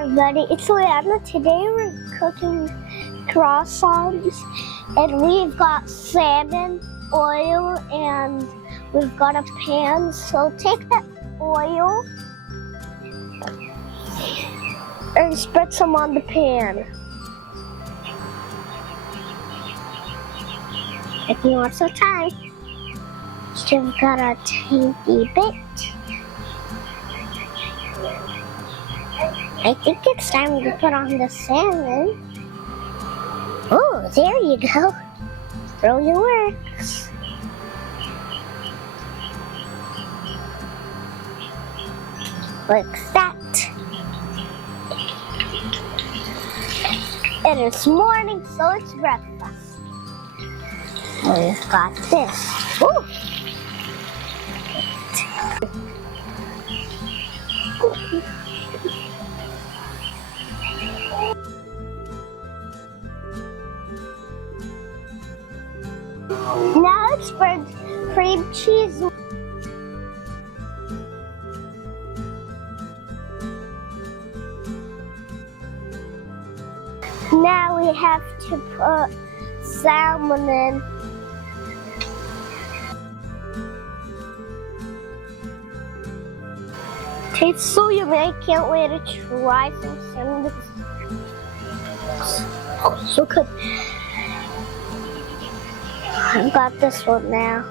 Hi everybody, it's Leanna. Today we're cooking croissants and we've got salmon, oil, and we've got a pan. So take that oil and spread some on the pan. If you want some time, you've got a tiny bit. I think it's time to put on the salmon. Oh, there you go. Really works. Like that. And it's morning, so it's breakfast. We've got this. Ooh. Now let's spread cream cheese. Now we have to put salmon in. Tastes so yummy. I can't wait to try some salmon. Oh, so good. I've got this one now.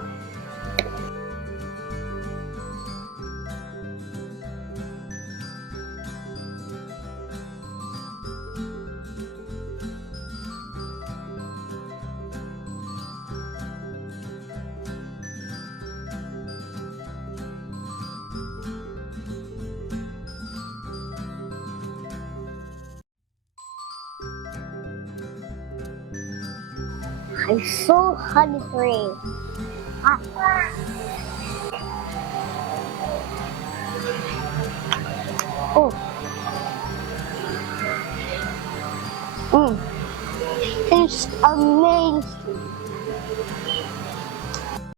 I'm so hungry. Oh. It's amazing.